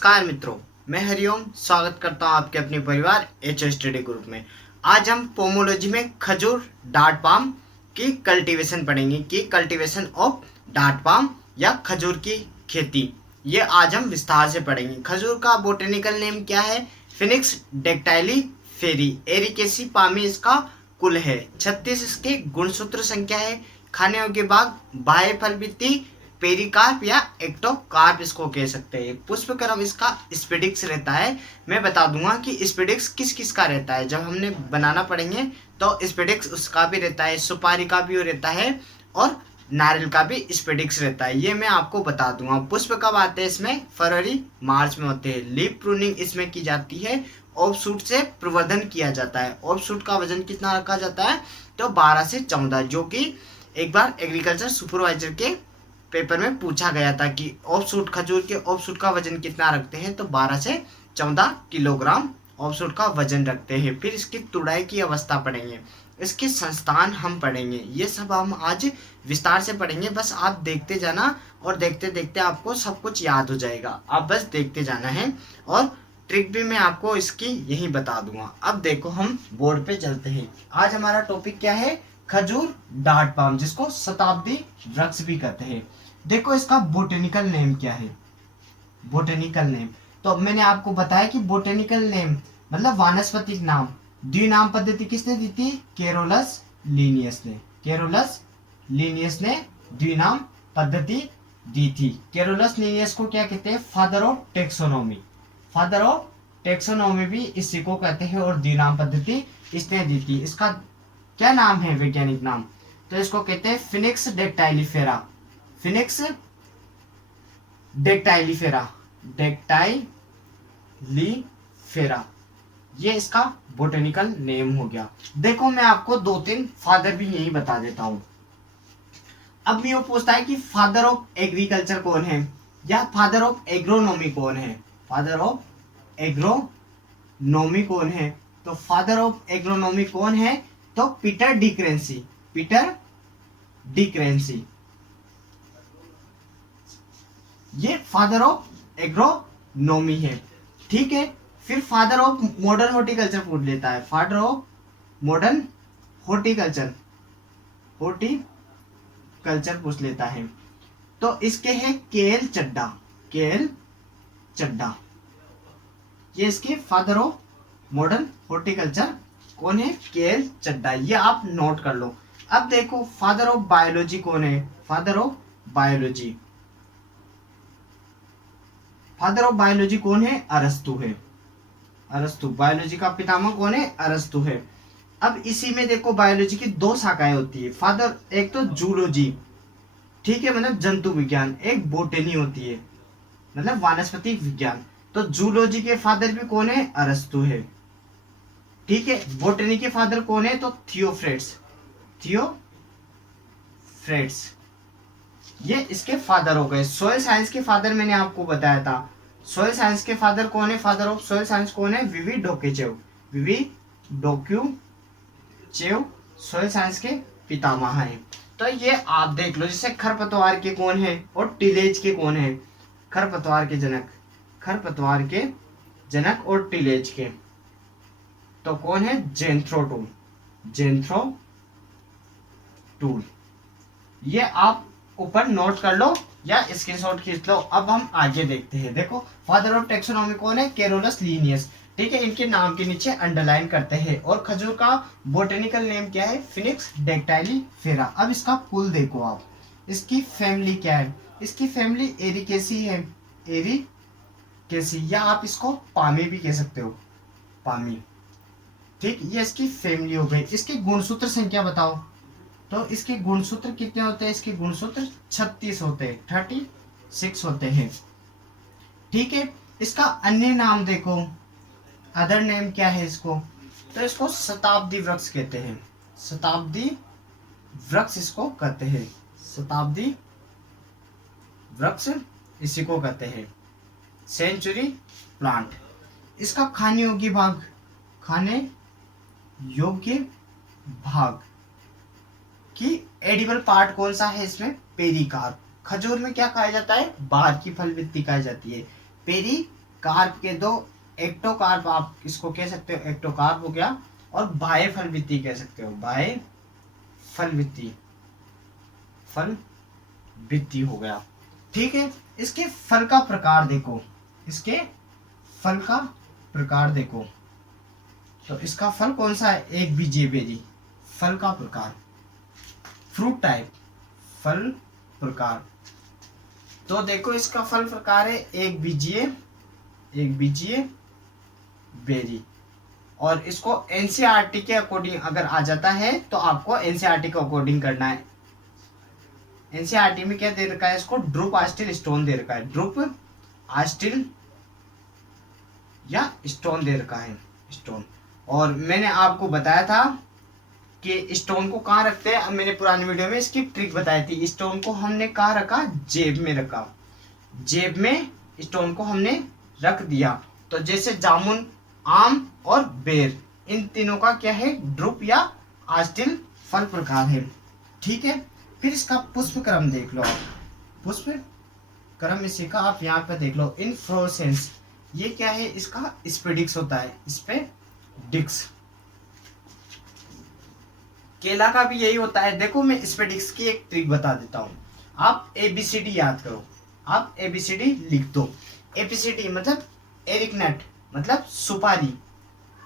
नमस्कार मित्रों, मैं हरिओम स्वागत करता हूं आपके अपने परिवार एच स्टडी ग्रुप में। आज हम पोमोलॉजी में खजूर डार्ट पाम की कल्टीवेशन पढ़ेंगे कि कल्टीवेशन ऑफ डार्ट पाम या खजूर की खेती, ये आज हम विस्तार से पढ़ेंगे। खजूर का बोटेनिकल नेम क्या है? फिनिक्स डेक्टाइली फेरी एरिकेसी पामी इसका कुल है। 36 इसके गुणसूत्र संख्या है। खाने योग्य भाग बाह्य फलवृत्ति, पेरिकार्प या एक्टोकार्प इसको कह सकते हैं। पुष्पक्रम इसका स्पेडिक्स रहता है। मैं बता दूंगा कि स्पेडिक्स किस किस का रहता है, जब हमने बनाना पड़ेंगे तो स्पेडिक्स उसका भी रहता है, सुपारी का भी रहता है और नारियल का भी स्पेडिक्स रहता है, ये मैं आपको बता दूंगा। पुष्प कब आते हैं इसमें? फरवरी मार्च में होते हैं। लीफ प्रूनिंग इसमें की जाती है। ऑफ शूट से प्रवर्धन किया जाता है। ऑफ शूट का वजन कितना रखा जाता है? तो 12 से 14, जो कि एक बार एग्रीकल्चर सुपरवाइजर के पेपर में पूछा गया था कि ऑफ शूट खजूर के ऑफ शूट का वजन कितना रखते हैं, तो 12 से 14 किलोग्राम ऑफ शूट का वजन रखते हैं। फिर इसकी तुड़ाई की अवस्था पढ़ेंगे, इसके संस्थान हम पढ़ेंगे, ये सब हम आज विस्तार से पढ़ेंगे। बस आप देखते जाना और देखते देखते आपको सब कुछ याद हो जाएगा। आप बस देखते जाना है और ट्रिक भी मैं आपको इसकी यही बता दूंगा। अब देखो हम बोर्ड पे चलते हैं। आज हमारा टॉपिक क्या है? खजूर डार्ट पाम, जिसको शताब्दी वृक्ष भी कहते हैं। देखो इसका बोटेनिकल नेम क्या है। बोटेनिकल नेम तो मैंने आपको बताया कि बोटेनिकल नेम मतलब वानस्पतिक नाम। द्विनाम पद्धति किसने दी थी? केरोलस लीनियस ने। केरोलस लीनियस ने द्विनाम पद्धति दी थी। केरोलस लीनियस को क्या कहते हैं? Father of taxonomy. Father of taxonomy भी इसी को कहते हैं और द्विनाम पद्धति इसने दी थी। इसका क्या नाम है, वैज्ञानिक नाम? तो इसको कहते हैं फिनिक्स डेक्टाइलिफेरा। फिनिक्स डेक्टाइलिफेरा, डेक्टाइलिफेरा, ये इसका बोटेनिकल नेम हो गया। देखो मैं आपको 2-3 फादर भी यही बता देता हूं। अब ये पूछता है कि फादर ऑफ एग्रीकल्चर कौन है या फादर ऑफ एग्रोनॉमी कौन है? फादर ऑफ एग्रोनॉमी कौन है? तो फादर ऑफ एग्रोनॉमी कौन है? तो पीटर डी क्रेंसी। पीटर डी क्रेंसी, ये फादर ऑफ एग्रोनॉमी है। ठीक है, फिर फादर ऑफ मॉडर्न हॉर्टिकल्चर पूछ लेता है। फादर ऑफ मॉडर्न हॉर्टिकल्चर पूछ लेता है, तो इसके है केएल चड्डा। केएल चड्डा, ये इसके फादर ऑफ मॉडर्न हॉर्टिकल्चर कौन है? केएल चड्डा, ये आप नोट कर लो। अब देखो फादर ऑफ बायोलॉजी कौन है? Father of biology, father of biology कौन है? अरस्तु है। अरस्तु, बायोलॉजी का पितामह कौन है? अरस्तु है। अब इसी में देखो बायोलॉजी की 2 शाखाएं होती है। फादर, एक तो जूलॉजी, ठीक है, मतलब जंतु विज्ञान। एक बोटेनी होती है, मतलब वानस्पतिक विज्ञान। तो जूलॉजी के फादर भी कौन है? अरस्तु है। ठीक है, बोटेनी के फादर कौन है? तो थियोफ्रेट्स। थियोफ्रेट्स, ये इसके फादर हो गए। सोयल साइंस के फादर मैंने आपको बताया था। सोयल साइंस के फादर कौन है? फादर ऑफ सोयल साइंस कौन है? विवी डोकेचेव। विवी डोक्यूचेव सोयल साइंस के पितामह हैं। तो ये आप देख लो, जैसे खरपतवार के कौन है और टिलेज के कौन है? खरपतवार के जनक, खरपतवार के जनक और टिलेज के तो कौन है? जेंथ्रोटूल। जेंथ्रोटूल, ये आप ऊपर नोट कर लो या स्क्रीनशॉट खींच लो। अब हम आगे देखते हैं। देखो फादर ऑफ टेक्सोनॉमी कौन है? Carolus Linnaeus. ठीक है, इनके नाम के नीचे अंडरलाइन करते हैं। और खजूर का बोटेनिकल नेम क्या है? फिनिक्स डेक्टाइलिफेरा। अब इसका कुल देखो आप, इसकी फैमिली क्या है? इसकी फैमिली एरिकेसी है। एरिकेसी, या आप इसको पामी भी कह सकते हो, पामी। ठीक, ये इसकी फैमिली हो गई। इसकी गुणसूत्र संख्या बताओ। तो इसके गुणसूत्र कितने होते हैं? इसके गुणसूत्र 36 होते हैं, 36 होते हैं। ठीक है, इसका अन्य नाम देखो, अदर नेम क्या है इसको? तो इसको शताब्दी वृक्ष कहते हैं। शताब्दी वृक्ष इसको कहते हैं। शताब्दी वृक्ष इसी को कहते हैं, सेंचुरी प्लांट। इसका खाने योग्य भाग, खाने योग्य भाग कि एडिबल पार्ट कौन सा है इसमें? पेरिकार्प। खजूर में क्या खाया जाता है? बाहर की फल वृत्ति खाई जाती है। पेरी कार्प के दो, एक्टोकार्प आप इसको कह सकते हो, एक्टोकार्प हो गया, और बाह्य फल वित्ती कह सकते हो, बाह्य फल वित्ती, फल वित्ती हो गया। ठीक है, इसके फल का प्रकार देखो, इसके फल का प्रकार देखो, तो इसका फल कौन सा है, एक बीजीय बेरी। फल का प्रकार, फ्रूट टाइप, फल प्रकार, तो देखो इसका फल प्रकार है एक बीजीय, एक बीजीय बेरी। और इसको एनसीईआरटी के अकॉर्डिंग अगर आ जाता है तो आपको एनसीईआरटी के अकॉर्डिंग करना है। एनसीईआरटी में क्या दे रखा है, इसको ड्रुप आस्टिल स्टोन दे रखा है, ड्रुप आस्टिल या स्टोन दे रखा है, स्टोन। और मैंने आपको बताया था कि स्टोन को कहाँ रखते हैं, अब मैंने पुरानी वीडियो में इसकी ट्रिक बताई थी। स्टोन को हमने कहाँ रखा, जेब में रखा, जेब में स्टोन को हमने रख दिया। तो जैसे जामुन, आम और बेर, इन तीनों का क्या है, ड्रुप या आस्टिल फल प्रकार है। ठीक है, फिर इसका पुष्प क्रम देख लो आप, पुष्प क्रम इसी का आप यहाँ पे देख लो, इनफ्लोरेसेंस, ये क्या है, इसका स्पेडिक्स होता है, स्पेडिक्स। केला का भी यही होता है। देखो मैं स्पेडिक्स की एक ट्रिक बता देता हूँ, आप ABCD याद करो, आप ABCD लिख दो। ABCD मतलब एरिक नट मतलब सुपारी,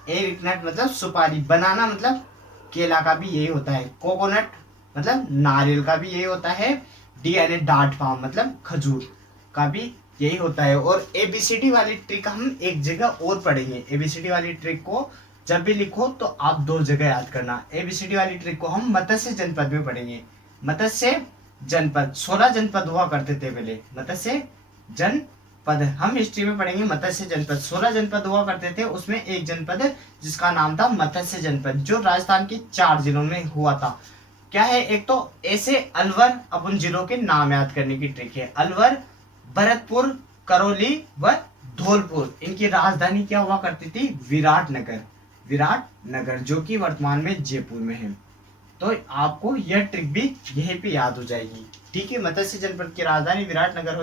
एरिक नट मतलब सुपारी, बनाना मतलब केला का भी यही होता है, कोकोनट मतलब नारियल का भी यही होता है, D यानी डार्ट पाम मतलब खजूर का भी यही होता है। और ABCD वाली ट्रिक हम एक जगह और पढ़ेंगे। ABCD वाली ट्रिक को जब भी लिखो तो आप दो जगह याद करना। ABCD वाली ट्रिक को हम मत्स्य जनपद में पढ़ेंगे। मत्स्य जनपद, 16 जनपद हुआ करते थे पहले, मत्स्य जनपद हम हिस्ट्री में पढ़ेंगे। मत्स्य जनपद 16 जनपद हुआ करते थे, उसमें एक जनपद जिसका नाम था मत्स्य जनपद, जो राजस्थान के 4 जिलों में हुआ था। क्या है, एक तो ऐसे अलवर, अपन जिलों के नाम याद करने की ट्रिक है, अलवर, भरतपुर, करौली व धौलपुर। इनकी राजधानी क्या हुआ करती थी, विराटनगर, विराटनगर, जो कि वर्तमान में जयपुर में है। तो आपको यह ट्रिक भी यहीं पे याद हो जाएगी। ठीक है, मत्स्य जनपद की राजधानी विराटनगर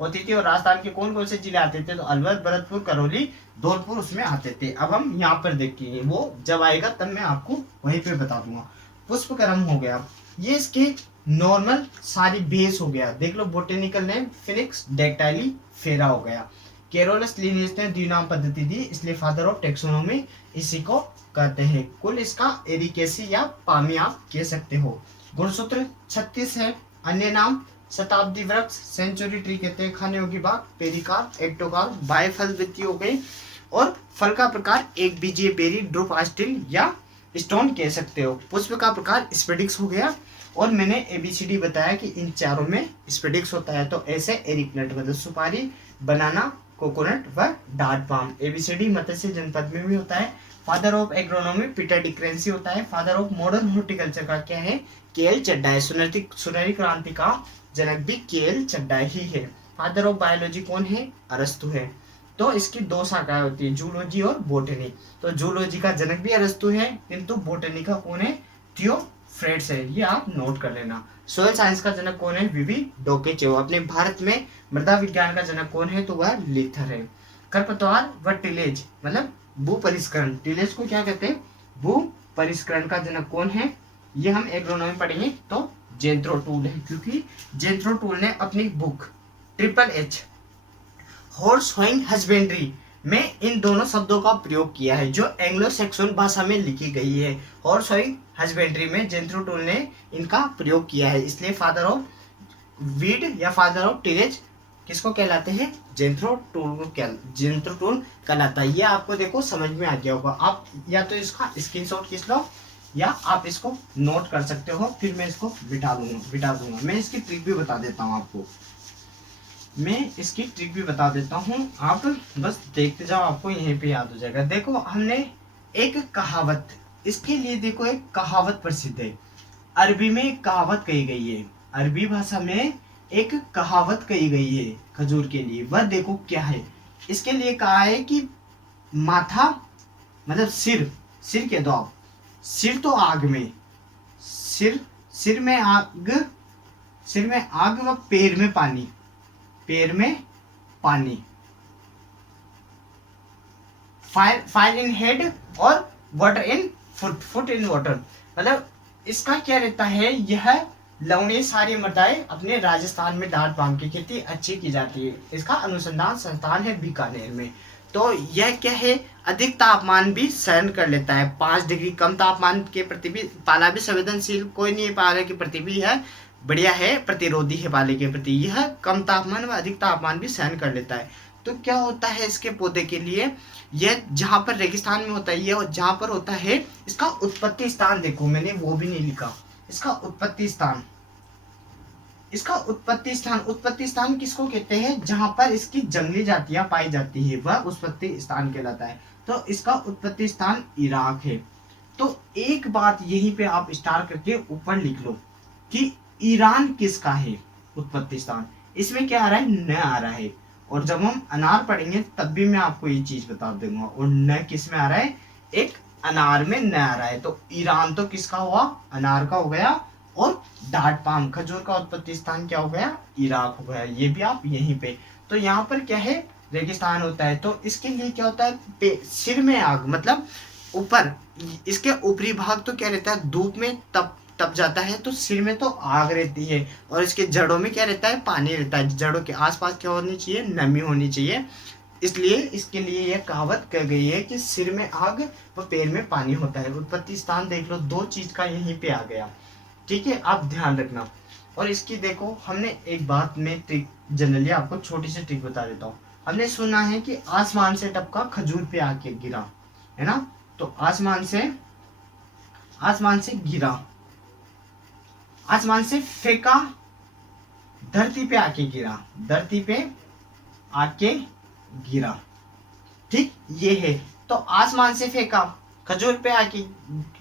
होती थी, और राजस्थान के कौन कौन से जिले आते थे, तो अलवर, भरतपुर, करौली, धौलपुर उसमें आते थे। अब हम यहाँ पर देखेंगे, वो जब आएगा तब मैं आपको वहीं पे बता दूंगा। पुष्पक्रम हो गया, ये इसके नॉर्मल सारी बेस हो गया। देख लो, बोटेनिकल नेम फिनिक्स डेक्टाइली फेरा हो गया। केरोलस लिनियस ने द्विनाम पद्धति दी, इसलिए फादर ऑफ टेक्सोनोमी इसी को कहते हैं। कुल इसका एरिकेसी या पामी आप कह सकते हो। गुणसूत्र 36 है। अन्य नाम शताब्दी वृक्ष, सेंचुरी ट्री कहते हैं, खाने योग्य बाग, पेरिकार्प, एक्टोकार्प, बायफल वृत्ति हो गई। और फल का प्रकार एक बीजीय बेरी, ड्रुप आस्टिल या स्टोन कह सकते हो। पुष्प का प्रकार स्पेडिक्स हो गया। और मैंने ABCD बताया कि इन चारों में स्पेडिक्स होता है, तो ऐसे एरिक नट मतलब सुपारी, बनाना, कोकोनट व डार्ट पाम। ABCD मत्स्य जनपद में भी होता है। फादर ऑफ एग्रोनॉमी पीटर डिक्रेंसी होता है। फादर ऑफ मॉडर्न हॉर्टिकल्चर का क्या है, KL चड्ढा है। सुनहरी क्रांति का जनक भी KL चड्ढा ही है। फादर ऑफ बायोलॉजी कौन है, अरस्तु है। तो इसकी दो शाखाएं होती है, जूलॉजी और बोटनी। तो जूलॉजी का जनक भी अरस्तु है, किंतु बोटनी का कौन है, थियोफ्रेट्स है, ये आप नोट कर लेना। सोयल साइंस का जनक कौन है, विवी डोकेचेव। अपने भारत में मृदा विज्ञान का जनक कौन है, तो वह लीथर है। खरपतवार व टिलेज मतलब भू परिष्करण, टिलेज को क्या कहते हैं, भू परिष्करण का जनक कौन है, ये हम एग्रोनॉमी पढ़ेंगे तो जेंथ्रो टूल है, क्योंकि जेंथ्रो टूल ने अपनी book HHH horse hoeing husbandry में इन दोनों शब्दों का प्रयोग किया है, जो एंग्लो सैक्सन भाषा में लिखी गई है। हॉर्स होइंग हस्बेंड्री में जेंथ्रो टूल ने इनका प्रयोग किया है, इसलिए फादर ऑफ वीड या फादर ऑफ टिलेज किसको कहलाते हैं, जेंथ्रो टूल कहलाता है। ये आपको देखो समझ में आ गया होगा। आप या तो इसका स्क्रीनशॉट खींच लो या आप इसको नोट कर सकते हो, फिर मैं इसको बिठा दूंगा। मैं इसकी ट्रिक भी बता देता हूँ आपको, आप बस देखते जाओ, आपको यहीं पे याद हो जाएगा। देखो हमने एक कहावत, इसके लिए देखो एक कहावत प्रसिद्ध है, अरबी में एक कहावत कही गई है, अरबी भाषा में एक कहावत कही गई है खजूर के लिए। वह देखो क्या है, इसके लिए कहा है कि माथा मतलब सिर के दो आप, सिर तो आग में, सिर में आग व पैर में पानी, फायर इन हेड और water in foot, foot in water. मतलब इसका क्या रहता है, यह लवणीय सारी मृदाएं अपने राजस्थान में डार्ट पाम की खेती अच्छी की जाती है। इसका अनुसंधान संस्थान है बीकानेर में। तो यह क्या है, अधिक तापमान भी सहन कर लेता है। 5 डिग्री कम तापमान के प्रति भी पाला भी संवेदनशील, कोई नहीं पाले के प्रति भी है बढ़िया है, प्रतिरोधी है पाले के प्रति। यह कम तापमान व अधिक तापमान भी सहन कर लेता है। तो क्या होता है इसके पौधे के लिए, यह जहाँ पर रेगिस्तान में होता है, ये जहाँ पर होता है इसका उत्पत्ति स्थान देखो, मैंने वो भी नहीं लिखा, इसका उत्पत्ति स्थान। इसका उत्पत्ति स्थान किसको कहते हैं, जहां पर इसकी जंगली जातियां पाई जाती है वह उत्पत्ति स्थान कहलाता है। तो इसका उत्पत्ति स्थान इराक है। तो एक बात यहीं पे आप स्टार करके ऊपर लिख लो कि ईरान किसका है उत्पत्ति स्थान। इसमें क्या आ रहा है, न आ रहा है। और जब हम अनार पढ़ेंगे तब भी मैं आपको ये चीज बता दूंगा। और न किस में आ रहा है, एक अनार में न आ रहा है। तो ईरान तो किसका हुआ, अनार का हो गया। और डार्ट पाम खजूर का उत्पत्ति स्थान क्या हो गया, इराक हो गया। ये भी आप यहीं पे। तो यहाँ पर क्या है, रेगिस्तान होता है। तो इसके लिए क्या होता है, सिर में आग, मतलब ऊपर इसके ऊपरी भाग तो क्या रहता है, धूप में तप जाता है। तो सिर में तो आग रहती है और इसके जड़ों में क्या रहता है, पानी रहता है। जड़ों के आसपास क्या होनी चाहिए, नमी होनी चाहिए। इसलिए इसके लिए यह कहावत कह गई है कि सिर में आग व पैर में पानी होता है। उत्पत्ति स्थान देख लो, 2 चीज का यहीं पे आ गया। ठीक है, आप ध्यान रखना। और इसकी देखो, हमने एक बात में ट्रिक जनरली आपको छोटी सी ट्रिक बता देता हूँ। हमने सुना है कि आसमान से टपका खजूर पे आके गिरा, है ना। तो आसमान से गिरा, आसमान से फेंका, धरती पे आके गिरा, धरती पे आके गिरा। ठीक, ये है। तो आसमान से फेंका, खजूर पे आके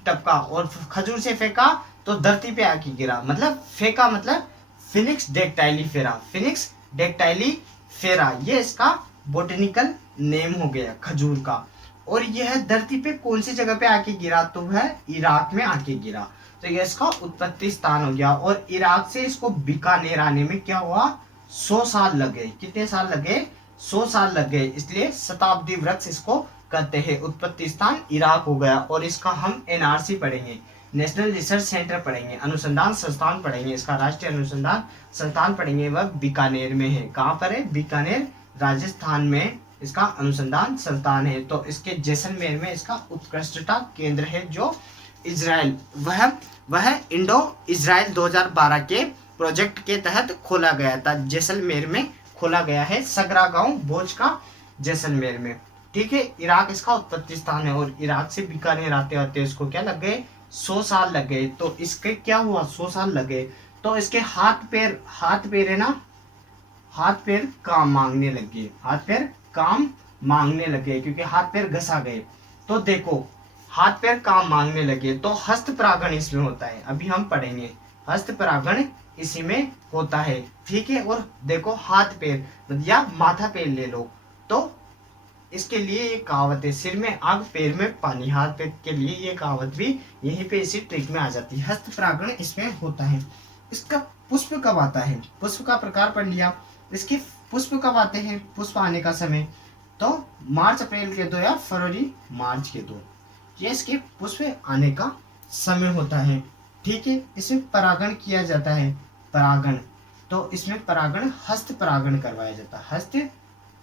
टपका, और खजूर से फेंका तो धरती पे आके गिरा। मतलब फेंका मतलब फिनिक्स डेक्टाइलीफेरा, फिनिक्स डेक्टाइलीफेरा, ये इसका बोटेनिकल नेम हो गया खजूर का। और यह धरती पे कौन सी जगह पे आके गिरा, तो वह इराक में आके गिरा। तो यह इसका उत्पत्ति स्थान हो गया। और इराक से इसको बीकानेर आने में क्या हुआ, 100 साल लगे। कितने साल लगे, 100 साल लग गए। इसलिए शताब्दी वृक्ष इसको कहते हैं। उत्पत्ति स्थान इराक हो गया। और इसका हम एनआरसी पढ़ेंगे, नेशनल रिसर्च सेंटर पढ़ेंगे, अनुसंधान संस्थान पढ़ेंगे। इसका राष्ट्रीय अनुसंधान संस्थान पढ़ेंगे, वह बीकानेर में है। कहाँ पर है, बीकानेर राजस्थान में इसका अनुसंधान संस्थान है। तो इसके जैसलमेर में इसका उत्कृष्टता केंद्र है, जो इजराइल, वह इंडो इजराइल 2012 के प्रोजेक्ट के तहत खोला गया था। जैसलमेर में खोला गया है, सगरा गांव भोज का जैसलमेर में। ठीक है, इराक इसका उत्पत्ति स्थान है। और इराक से बीकानेर आते आते इसको क्या लग गए, 100 साल लग गए। तो इसके क्या हुआ, 100 साल लग गए। तो इसके हाथ पैर है ना, हाथ पैर काम मांगने लग गए, हाथ पैर काम मांगने लगे, क्योंकि हाथ पैर घसा गए। तो देखो, हाथ पैर काम मांगने लगे तो हस्त परागण इसमें होता है। अभी हम पढ़ेंगे, हस्त परागण इसी में होता है। ठीक है, और देखो हाथ पैर या माथा पैर ले लो, तो इसके लिए ये कहावत है, सिर में आग पैर में पानी। हाथ पैर के लिए ये कहावत भी यहीं पे इसी ट्रिक में आ जाती है। हस्त परागण इसमें होता है। इसका पुष्प कब आता है, पुष्प का प्रकार पढ़ लिया। इसके पुष्प कब आते हैं, पुष्प आने का समय तो मार्च अप्रैल के 2 या फरवरी मार्च के 2, ये इसके पुष्प आने का समय होता है। ठीक है, इसमें परागण किया जाता है, परागण। तो इसमें परागण हस्त परागण करवाया जाता है, हस्त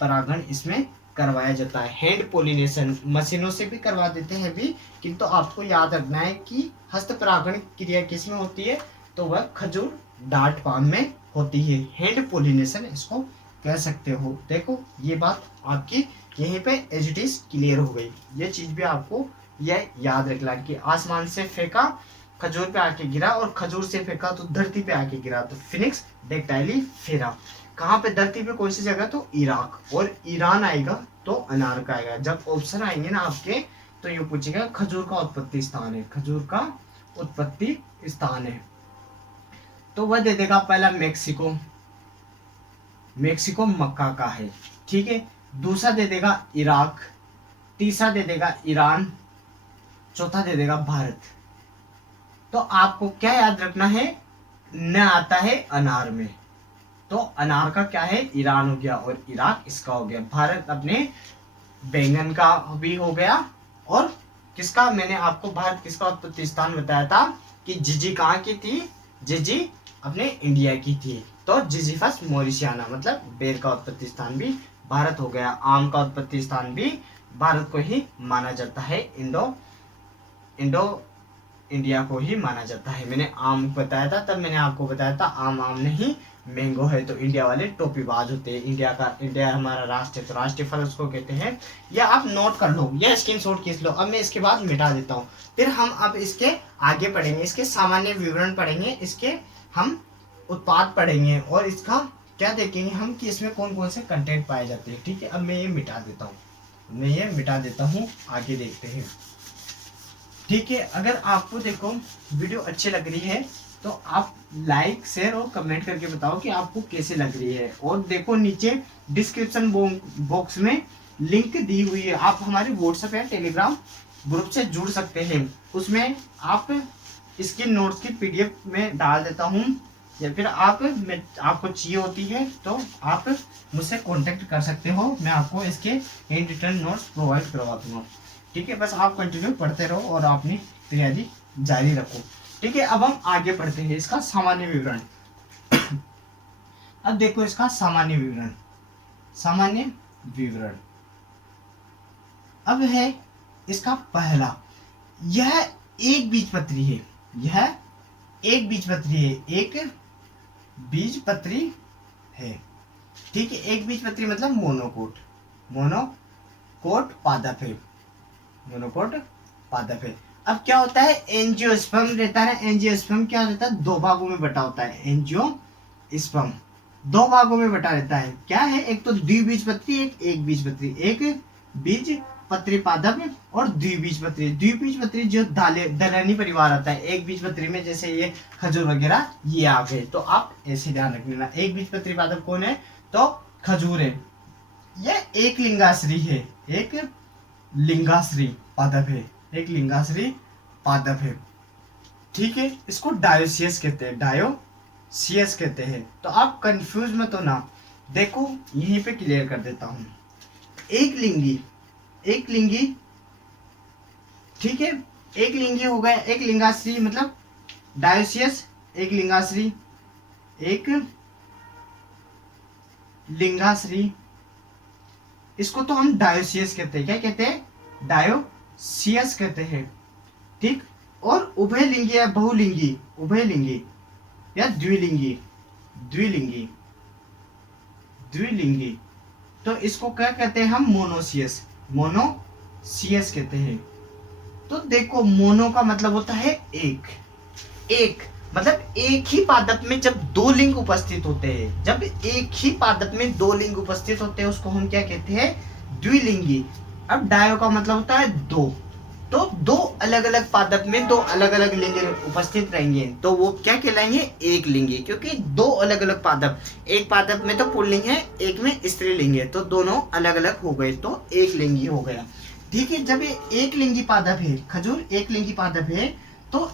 परागण इसमें करवाया जाता है। हैंड पोलिनेशन मशीनों से भी करवा देते हैं भी, किंतु आपको याद रखना है कि हस्त परागण क्रिया किस में होती है, तो वह खजूर डार्ट पाम में होती है। हैंड पोलिनेशन इसको कह सकते हो। देखो, ये बात आपकी यहीं पे एज इट इज क्लियर हो गई। ये चीज भी आपको यह याद रखना कि आसमान से फेंका, खजूर पे आके गिरा, और खजूर से फेंका तो धरती पे आके गिरा। तो फिनिक्स डेक्टाइलीफेरा। कहाँ पे, धरती पे कौन सी जगह, तो इराक। और ईरान आएगा तो अनार का आएगा। जब ऑप्शन आएंगे ना आपके, तो ये पूछेगा खजूर का उत्पत्ति स्थान है, खजूर का उत्पत्ति स्थान है। तो वह दे देगा पहला मैक्सिको, मैक्सिको मक्का का है। ठीक है, दूसरा दे देगा इराक, तीसरा दे देगा ईरान, चौथा दे देगा भारत। तो आपको क्या याद रखना है, न आता है अनार में, तो अनार का क्या है, ईरान हो गया, और इराक इसका हो गया। भारत अपने बैंगन का भी हो गया, और किसका, मैंने आपको भारत किसका उत्पत्ति स्थान बताया था कि जिजी कहाँ की थी, जिजी अपने इंडिया की थी। तो जिजीफस मॉरिशियाना मतलब बेर का उत्पत्ति स्थान भी भारत हो गया। आम का उत्पत्ति स्थान भी भारत को ही माना जाता है, इंडो इंडिया को ही माना जाता है। मैंने आम बताया था, तब मैंने आपको बताया था आम आम नहीं मैंगो है, तो इंडिया वाले टोपीबाज होते हैं। इंडिया हमारा राष्ट्र है, तो राष्ट्रीय फल उसको कहते हैं। या आप नोट कर लो या स्क्रीनशॉट खींच लो। अब मैं इसके बाद मिटा देता हूँ, फिर हम अब इसके आगे पढ़ेंगे, इसके सामान्य विवरण पढ़ेंगे, इसके हम उत्पाद पढ़ेंगे, और इसका क्या देखेंगे हम कि इसमें कौन कौन से कंटेंट पाए जाते हैं। ठीक है, अब मैं ये मिटा देता हूँ, आगे देखते हैं। ठीक है, अगर आपको देखो वीडियो अच्छी लग रही है तो आप लाइक शेयर और कमेंट करके बताओ कि आपको कैसे लग रही है। और देखो नीचे डिस्क्रिप्शन बॉक्स में लिंक दी हुई है, आप हमारे व्हाट्सएप या टेलीग्राम ग्रुप से जुड़ सकते हैं। उसमें आप इसके नोट्स की पीडीएफ में डाल देता हूँ, या फिर आपको चाहिए होती है तो आप मुझसे कांटेक्ट कर सकते हो, मैं आपको इसके इन रिटर्न नोट्स प्रोवाइड करवा दूंगा। ठीक है, बस आप कंटिन्यू पढ़ते रहो और अपनी तैयारी जारी रखो। ठीक है, अब हम आगे बढ़ते हैं इसका सामान्य विवरण। अब देखो इसका सामान्य विवरण अब है इसका पहला, यह एक बीजपत्री है, एक बीजपत्री है। ठीक है, एक बीजपत्री मतलब मोनोकोट पादप है। अब क्या होता है, एंजियोस्पर्म रहता है। एंजियोस्पर्म क्या रहता है, दो भागों में बटा होता है। एंजियोस्पर्म दो भागों में बटा रहता है। क्या है, एक तो द्विबीजपत्री, एक बीजपत्री, एक बीजपत्री पादप और द्विबीजपत्री जो दलहनी परिवार आता है। एक बीजपत्री में जैसे ये खजूर वगैरह ये आ गए, तो आप ऐसे ध्यान रख लेना। एक बीजपत्री पादप कौन है, तो खजूर है। यह एक लिंगाश्री है, एक लिंगाश्री पादप है। ठीक है, इसको डायोसियस कहते हैं। तो आप कंफ्यूज मत होना, देखो यहीं पे क्लियर कर देता हूं। एक लिंगी, ठीक है, एक लिंगी हो गया, एक लिंगाश्री मतलब डायोसियस, एक लिंगाश्री, इसको तो हम डायोसियस कहते हैं। क्या कहते हैं, डायोसियस कहते हैं। ठीक, और उभयलिंगी या बहुलिंगी, या द्विलिंगी, तो इसको क्या कहते हैं हम, मोनोसियस कहते हैं। तो देखो मोनो का मतलब होता है एक मतलब एक ही पादप में जब दो लिंग उपस्थित होते हैं, उसको हम क्या कहते हैं, द्विलिंगी। अब डायो का मतलब होता है दो, तो दो अलग अलग पादप में दो अलग अलग लिंग उपस्थित रहेंगे, तो वो क्या कहलाएंगे, एक लिंगी। क्योंकि दो अलग अलग पादप, एक पादप में तो पुल्लिंग है, एक में स्त्रीलिंग है, तो दोनों अलग अलग हो गए, तो एक लिंगी हो गया। ठीक है, जब ये एक लिंगी पादप है, खजूर एक लिंगी पादप है, तो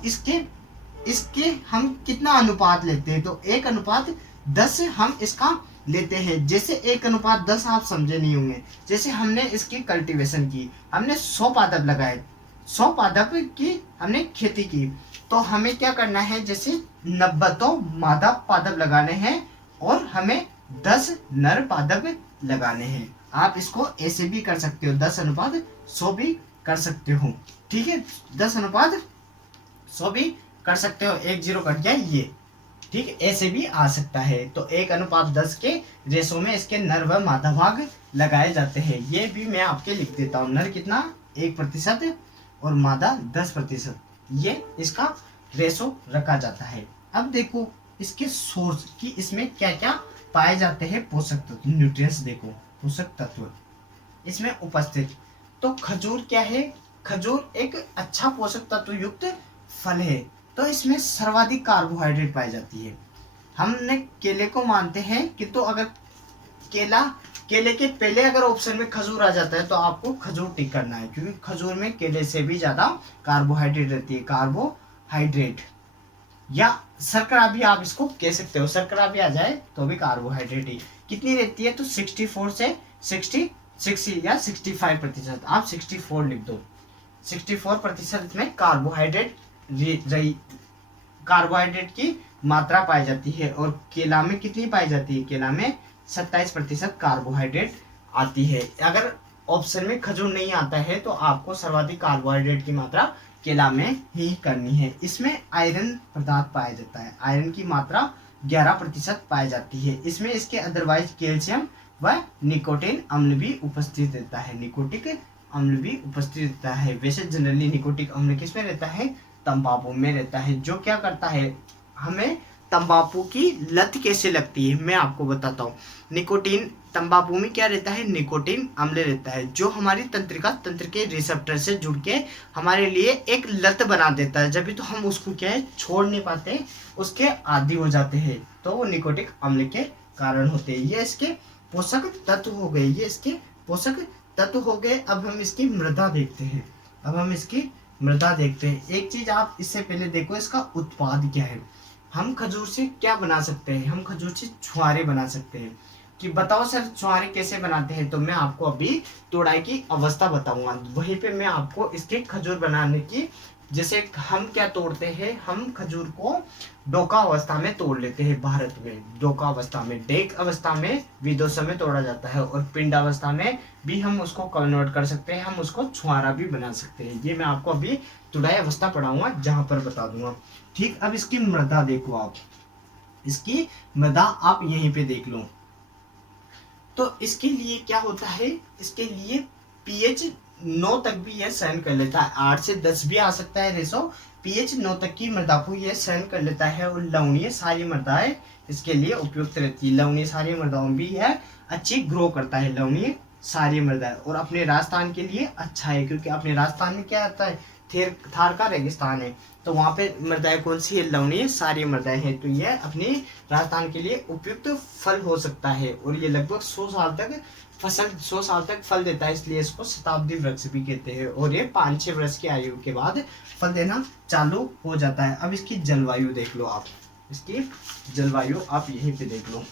इसके हम कितना अनुपात लेते हैं, तो 1:10 हम इसका लेते हैं। जैसे 1:10 आप समझे नहीं होंगे, जैसे हमने इसकी कल्टीवेशन की, हमने 100 पादप लगाए, 100 पादप की हमने खेती की, तो हमें क्या करना है, जैसे 90 तो मादा पादप लगाने हैं और हमें 10 नर पादप लगाने हैं। आप इसको ऐसे भी कर सकते हो, 10:100 भी कर सकते हो। ठीक है, 10:100 भी कर सकते हो, 1 0 कट गया ये। ठीक, ऐसे भी आ सकता है। तो 1:10 के रेशो में इसके नर व मादा भाग लगाए जाते हैं। ये भी मैं आपके लिख देता हूँ, नर कितना 1% और मादा 10%, ये इसका रेशो रखा जाता है। अब देखो इसके सोर्स कि इसमें क्या क्या पाए जाते हैं, पोषक तत्व, न्यूट्रिएंट्स। देखो पोषक तत्व इसमें उपस्थित, तो खजूर क्या है, खजूर एक अच्छा पोषक तत्व युक्त फल है, तो इसमें सर्वाधिक कार्बोहाइड्रेट पाई जाती है। हमने केले को मानते हैं कि, तो अगर केले के पहले अगर ऑप्शन में खजूर आ जाता है तो आपको खजूर टिक करना है, क्योंकि खजूर में केले से भी ज्यादा कार्बोहाइड्रेट रहती है। कार्बोहाइड्रेट या शर्करा भी आप इसको कह सकते हो, शर्करा भी आ जाए तो भी कार्बोहाइड्रेट ही कितनी रहती है, तो 64 से 60 या 65%, आप 64 लिख दो। 64% में कार्बोहाइड्रेट की मात्रा पाई जाती है। और केला में कितनी पाई जाती है? केला में 27% कार्बोहाइड्रेट आती है। अगर ऑप्शन में खजूर नहीं आता है तो आपको सर्वाधिक कार्बोहाइड्रेट की मात्रा केला में ही करनी है। इसमें आयरन पदार्थ पाया जाता है, आयरन की मात्रा 11% पाई जाती है। इसमें इसके अदरवाइज कैल्शियम व निकोटिन अम्ल भी उपस्थित रहता है, निकोटिक अम्ल भी उपस्थित रहता है। वैसे जनरली निकोटिक अम्ल किसमें रहता है? तंबाकू में रहता है। जो क्या करता है, हमें तंबाकू की लत कैसे लगती है मैं आपको बताता हूँ। निकोटीन, तंबाकू में क्या रहता है? निकोटीन अम्ल रहता है, जो हमारी तंत्र के रिसेप्टर से जुड़ के हमारे लिए एक लत बना देता है। जब भी तो हम उसको क्या है, छोड़ नहीं पाते, उसके आदी हो जाते हैं। तो वो निकोटिक अम्ल के कारण होते हैं। ये इसके पोषक तत्व हो गए, ये इसके पोषक तत्व हो गए। अब हम इसकी मृदा देखते हैं। एक चीज आप इससे पहले देखो, इसका उत्पाद क्या है। हम खजूर से क्या बना सकते हैं? हम खजूर से छुहारे बना सकते हैं। कि बताओ सर छुहारे कैसे बनाते हैं? तो मैं आपको अभी तोड़ाई की अवस्था बताऊंगा, वहीं पे मैं आपको इसके खजूर बनाने की, जैसे हम क्या तोड़ते हैं, हम खजूर को डोका अवस्था में तोड़ लेते हैं। भारत में डोका अवस्था में, डेक अवस्था में विदोषा में तोड़ा जाता है, और पिंड अवस्था में भी हम उसको कन्वर्ट कर सकते हैं, हम उसको छुहारा भी बना सकते हैं। ये मैं आपको अभी तुड़ाई अवस्था पढ़ाऊंगा, जहां पर बता दूंगा। ठीक, अब इसकी मृदा देखो आप, इसकी मृदा आप यहीं पे देख लो। तो इसके लिए क्या होता है, इसके लिए पीएच 9 तक भी यह सहन कर लेता है, 8 से 10 भी आ सकता है रेशो। पीएच 9 तक की मृदा को यह सहन कर लेता है। और लवणीय सारी मृदाएं इसके लिए उपयुक्त रहती है। लवणीय सारी मृदाओं भी यह अच्छी ग्रो करता है, लवणीय सारी मृदाएं। और अपने राजस्थान के लिए अच्छा है, क्योंकि अपने राजस्थान में क्या आता है, थार का रेगिस्तान है, तो वहाँ पे मृदाएं कौन सी है? लवणीय सारी मृदाएं हैं। तो यह अपने राजस्थान के लिए उपयुक्त फल हो सकता है। और ये लगभग 100 साल तक फल देता है, इसलिए इसको शताब्दी वृक्ष भी कहते हैं। और ये 5-6 वर्ष की आयु के बाद फल देना चालू हो जाता है। अब इसकी जलवायु देख लो आप, इसकी जलवायु आप यहीं पे देख लो।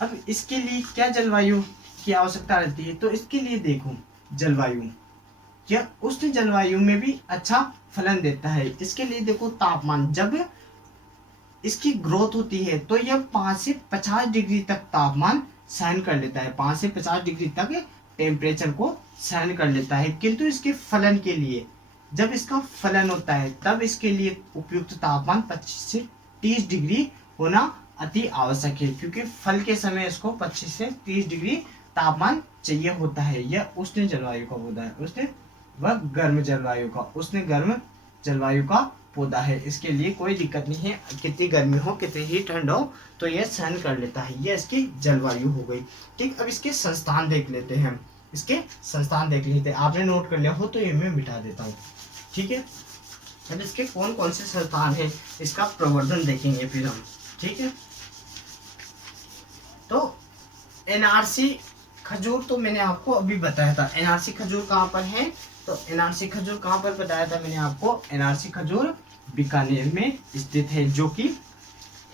अब इसके लिए क्या जलवायु की आवश्यकता रहती है? तो इसके लिए देखो, जलवायु क्या उष्ण जलवायु में भी अच्छा फलन देता है। इसके लिए देखो, तापमान, जब इसकी ग्रोथ होती है तो यह 5 से 50 डिग्री तक तापमान सहन कर लेता है, 5 से 50 डिग्री तक टेम्परेचर को सहन कर लेता है। किंतु इसके फलन के लिए, जब इसका फलन होता है तब इसके लिए उपयुक्त तापमान 25 से 30 डिग्री होना अति आवश्यक है, क्योंकि फल के समय इसको 25 से 30 डिग्री तापमान चाहिए होता है। यह उष्ण जलवायु का पौधा है, उष्ण व गर्म जलवायु का, उष्ण गर्म जलवायु का पौधा है। इसके लिए कोई दिक्कत नहीं है, कितनी गर्मी हो कितनी ही ठंड हो तो यह सहन कर लेता है। यह इसकी जलवायु हो गई। ठीक, अब इसके संस्थान देख लेते हैं हम, इसके संस्थान देख लेते हैं। आपने नोट कर लिया हो तो ये मैं मिटा देता हूँ। ठीक है, अब इसके कौन कौन से संस्थान है, इसका प्रवर्धन देखेंगे फिर हम। ठीक है, तो एनआरसी खजूर तो मैंने आपको अभी बताया था। एनआरसी खजूर कहाँ पर है? तो एनआरसी खजूर कहाँ पर बताया था मैंने आपको? एनआरसी खजूर बीकानेर में स्थित है, जो कि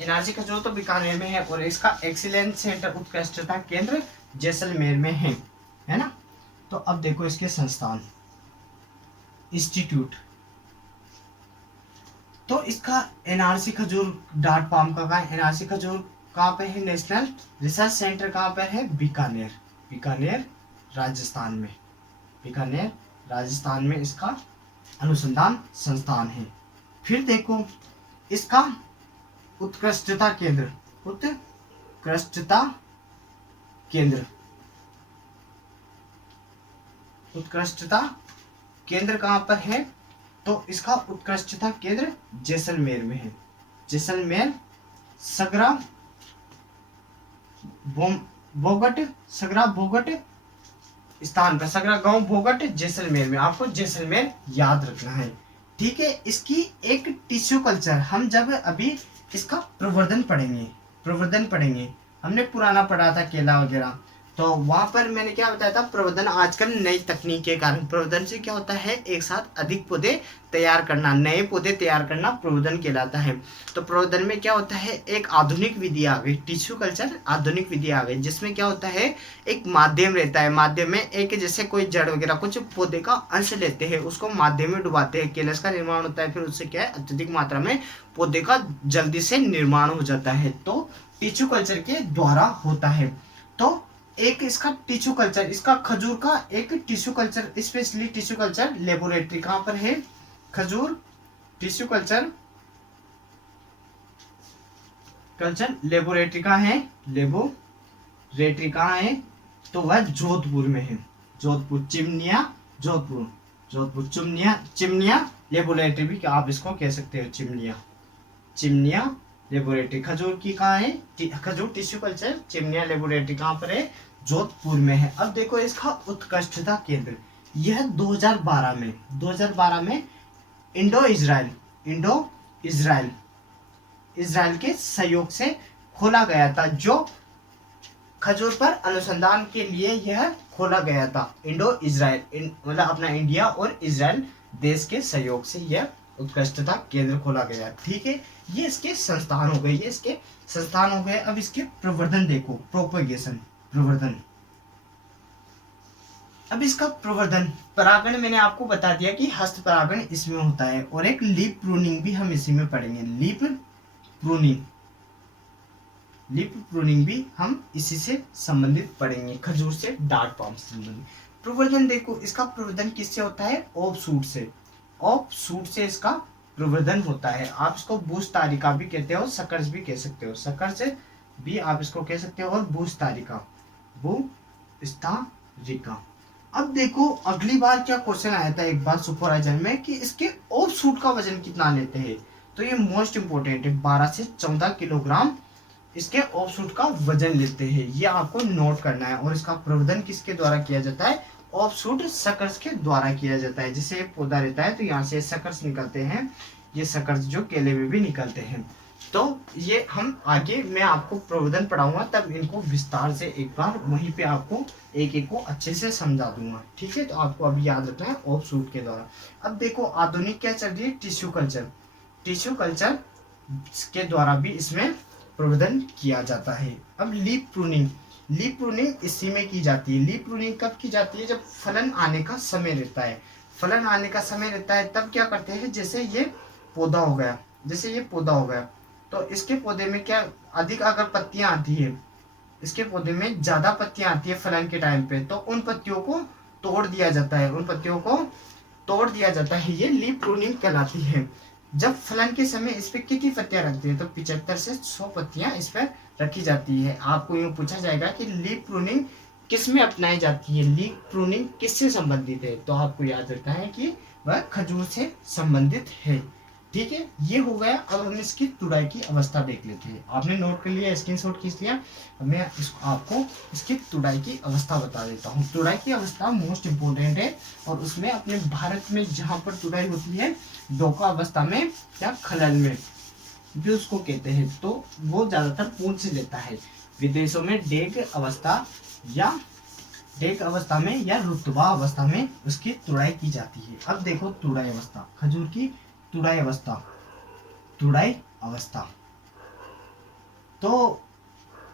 एनआरसी खजूर तो बीकानेर में है, और इसका एक्सीलेंस सेंटर, उत्कृष्टता केंद्र जैसलमेर में है ना। तो अब देखो इसके संस्थान, इंस्टीट्यूट, तो इसका एनआरसी खजूर डाट पाम का एनआरसी खजूर कहाँ पे है? नेशनल रिसर्च सेंटर कहाँ पर है? बीकानेर, बीकानेर राजस्थान में, बीकानेर राजस्थान में इसका अनुसंधान संस्थान है। फिर देखो इसका उत्कृष्टता केंद्र, उत्कृष्टता केंद्र, उत्कृष्टता केंद्र कहाँ पर है? तो इसका उत्कृष्टता केंद्र जैसलमेर में है, जैसलमेर सगरा भोगट स्थान पर, सगरा गांव भोगट जैसलमेर में, आपको जैसलमेर याद रखना है। ठीक है, इसकी एक टिश्यू कल्चर, हम जब अभी इसका प्रवर्धन पढ़ेंगे, हमने पुराना पढ़ा था केला वगैरह, तो वहां पर मैंने क्या बताया था, प्रवर्धन आजकल नई तकनीक के कारण प्रवर्धन से क्या होता है, एक साथ अधिक पौधे तैयार करना, नए पौधे तैयार करना प्रवर्धन कहलाता है। तो प्रवर्धन में क्या होता है, एक आधुनिक विधि आ गई, टिश्यू कल्चर आधुनिक विधि आ गई, जिसमें क्या होता है, एक माध्यम रहता है, माध्यम में एक जैसे कोई जड़ वगैरह कुछ पौधे का अंश लेते हैं, उसको माध्यम में डुबाते हैं, केलस का निर्माण होता है, फिर उससे क्या है, अत्यधिक मात्रा में पौधे का जल्दी से निर्माण हो जाता है। तो टिश्यू कल्चर के द्वारा होता है। तो एक इसका टिश्यू कल्चर, इसका खजूर का एक tissue culture, specially tissue culture laboratory कहां पर है, खजूर टिश्यू कल्चर लेबोरेटरी कहां है, लेबोरेटरी कहां है, तो वह जोधपुर में है, जोधपुर, चिमनिया, जोधपुर चिमनिया लेबोरेटरी भी आप इसको कह सकते हो, चिमनिया लेबोरेटरी। खजूर की कहाँ है, खजूर टिश्यू कल्चर चिमनिया लेबोरेटरी कहाँ पर है, जोधपुर में है। अब देखो इसका उत्कृष्टता केंद्र, यह 2012 में इंडो इजराइल के सहयोग से खोला गया था, जो खजूर पर अनुसंधान के लिए यह खोला गया था। इंडो इजराइल मतलब अपना इंडिया और इजराइल देश के सहयोग से यह उत्कृष्टता केंद्र खोला गया। ठीक है, ये इसके संस्थान हो गए, अब इसके प्रवर्धन देखो, प्रोपगेशन, प्रवर्धन। अब इसका प्रवर्धन, परागण मैंने आपको बता दिया कि हस्त परागण इसमें होता है, और एक लीप प्रूनिंग भी हम इसी में पढ़ेंगे, लीप प्रूनिंग भी हम इसी से संबंधित पढ़ेंगे, खजूर से डार्ट पाम से संबंधित। प्रवर्धन देखो, इसका प्रवर्धन किससे होता है, ऑफ सूट से इसका प्रवर्धन होता है। आप इसको बूस्ट तारिका भी कहते हो, सकर्स भी कह सकते हो, सकर्स भी आप इसको कह सकते हो, और बूस्ट तारिका। अब देखो अगली बार क्या क्वेश्चन आया था एक बार सुपरवाइजर में, कि इसके ऑफ सूट का वजन कितना लेते हैं, तो ये मोस्ट इंपोर्टेंट है, 12 से 14 किलोग्राम इसके ऑफ सूट का वजन लेते हैं, ये आपको नोट करना है। और इसका प्रवर्धन किसके द्वारा किया जाता है, ऑफ सूट सकर्स के द्वारा किया जाता है। जैसे पौधा रहता है तो यहाँ से सकर्स निकलते हैं, ये सकर्स जो केले में भी निकलते हैं। तो ये हम आगे मैं आपको प्रवर्धन पढ़ाऊंगा, तब इनको विस्तार से एक बार वहीं पे आपको एक एक को अच्छे से समझा दूंगा। ठीक है, तो आपको अभी याद रखना है ऑफ सूट के द्वारा। अब देखो आधुनिक क्या चल रही है, टिश्यू कल्चर के द्वारा भी इसमें प्रवर्धन किया जाता है। अब लीप प्रूनिंग इसी में की जाती है। लीप प्रूनिंग कब की जाती है, जब फलन आने का समय रहता है, तब क्या करते हैं, जैसे ये पौधा हो गया, तो इसके पौधे में क्या अधिक अगर पत्तियां आती है, इसके पौधे में ज्यादा पत्तियां आती है फलन के टाइम पे, तो उन पत्तियों को तोड़ दिया जाता है, ये लीप प्रूनिंग कहलाती है। जब फलन के समय इस पे कितनी पत्तियां रखती है, तो 75 से 100 पत्तियां इस पर रखी जाती है। आपको यूँ पूछा जाएगा कि लीप प्रूनिंग किस में अपनाई जाती है, लीप प्रूनिंग किससे संबंधित है, तो आपको याद रखना है कि वह खजूर से संबंधित है। ठीक है, ये हो गया। अब हम इसकी तुड़ाई की अवस्था देख लेते हैं। आपने नोट कर लिया, स्क्रीनशॉट खींच लिया, अब मैं आपको इसकी तुड़ाई की अवस्था बता देता हूँ। तुड़ाई की अवस्था मोस्ट इम्पोर्टेंट है, और उसमें अपने भारत में जहाँ पर तुड़ाई होती है, डोका अवस्था में या खलल में भी उसको कहते हैं, तो वो ज्यादातर पूंछ से लेता है। विदेशों में डेग अवस्था में या रुतबा अवस्था में उसकी तुड़ाई की जाती है। अब देखो तुड़ाई अवस्था, खजूर की तुड़ाई अवस्था, तो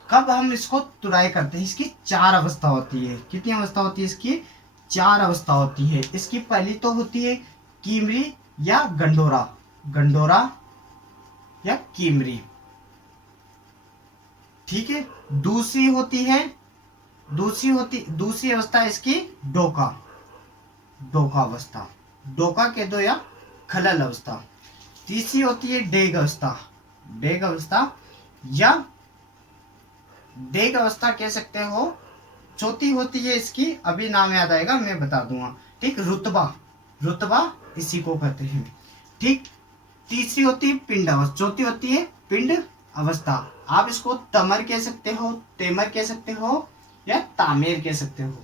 कब हम इसको तुड़ाई करते हैं, इसकी 4 अवस्था होती है। कितनी अवस्था होती है इसकी, 4 अवस्था होती है। इसकी पहली तो होती है कीमरी या गंडोरा या कीमरी। ठीक है, दूसरी अवस्था इसकी डोका अवस्था, डोका कह दो या खलल अवस्था। तीसरी होती है डेग अवस्था या डेग अवस्था कह सकते हो। चौथी होती है इसकी, अभी नाम याद आएगा मैं बता दूंगा। ठीक, रुतबा इसी को कहते हैं। ठीक, तीसरी होती है पिंड अवस्था, चौथी होती है पिंड अवस्था। आप इसको तमर कह सकते हो, तेमर कह सकते हो, या तामेर कह सकते हो।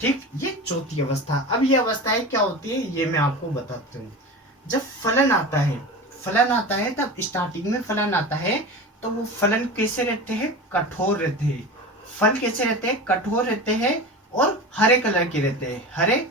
ठीक, ये चौथी अवस्था। अब ये अवस्थाएं क्या होती है ये मैं आपको बताता हूँ। जब फलन आता है तब स्टार्टिंग में फलन आता है, तो वो फलन कैसे रहते हैं, कठोर रहते हैं। फल कैसे रहते हैं, कठोर रहते हैं और हरे कलर के रहते हैं, हरे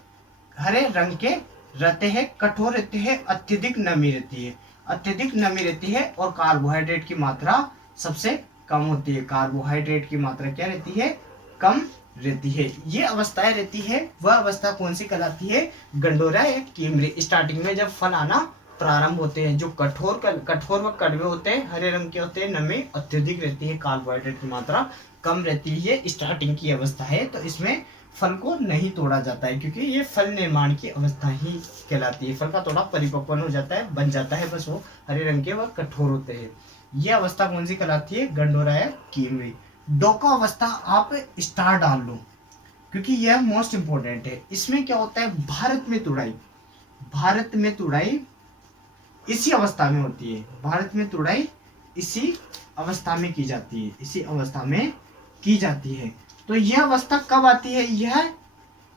हरे रंग के रहते हैं, कठोर रहते हैं, अत्यधिक नमी रहती है, अत्यधिक नमी रहती है और कार्बोहाइड्रेट की मात्रा सबसे कम होती है। कार्बोहाइड्रेट की मात्रा क्या रहती है, कम रहती है। ये अवस्थाएं रहती है, वह अवस्था कौन सी कहलाती है, गंडोरा या कीमरी। स्टार्टिंग में जब फल आना प्रारंभ होते हैं, जो कठोर व कड़वे होते हैं, हरे रंग के होते हैं, नमी अत्यधिक रहती है, कार्बोहाइड्रेट की मात्रा कम रहती है, ये स्टार्टिंग की अवस्था है। तो इसमें फल को नहीं तोड़ा जाता है क्योंकि ये फल निर्माण की अवस्था ही कहलाती है। फल का थोड़ा परिपक्वन हो जाता है, बन जाता है, बस वो हरे रंग के व कठोर होते हैं। ये अवस्था कौन सी कहलाती है, गंडोरा या कीमरी। डोका अवस्था आप स्टार डाल लो क्योंकि यह मोस्ट इंपोर्टेंट है। इसमें क्या होता है, भारत में तुड़ाई इसी अवस्था में होती है, भारत में तुड़ाई इसी अवस्था में की जाती है, इसी अवस्था में की जाती है। तो यह अवस्था कब आती है, यह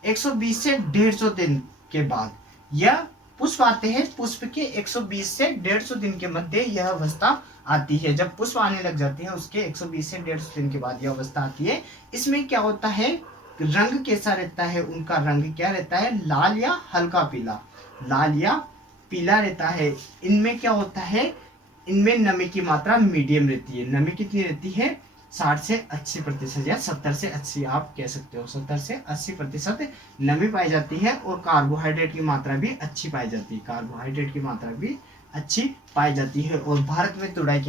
120 से 150 दिन के बाद यह पुष्प आते हैं। पुष्प के 120 से 150 दिन के मध्य यह अवस्था आती है। जब पुष्प आने लग जाते हैं उसके 120 से 150 दिन के बाद यह अवस्था आती है। इसमें क्या होता है, रंग कैसा रहता है, उनका रंग क्या रहता है, लाल या हल्का पीला, लाल या पीला रहता है। इनमें क्या होता है, इनमें नमी की मात्रा मीडियम रहती है। नमी कितनी रहती है, 60 से 80% या 70 से 80 आप कह सकते हो, 70 से 80% नमी पाई जाती है और कार्बोहाइड्रेट की मात्रा भी अच्छी पाई जाती है, कार्बोहाइड्रेट की मात्रा भी अच्छी पाई जाती है। और भारत में तुड़ाई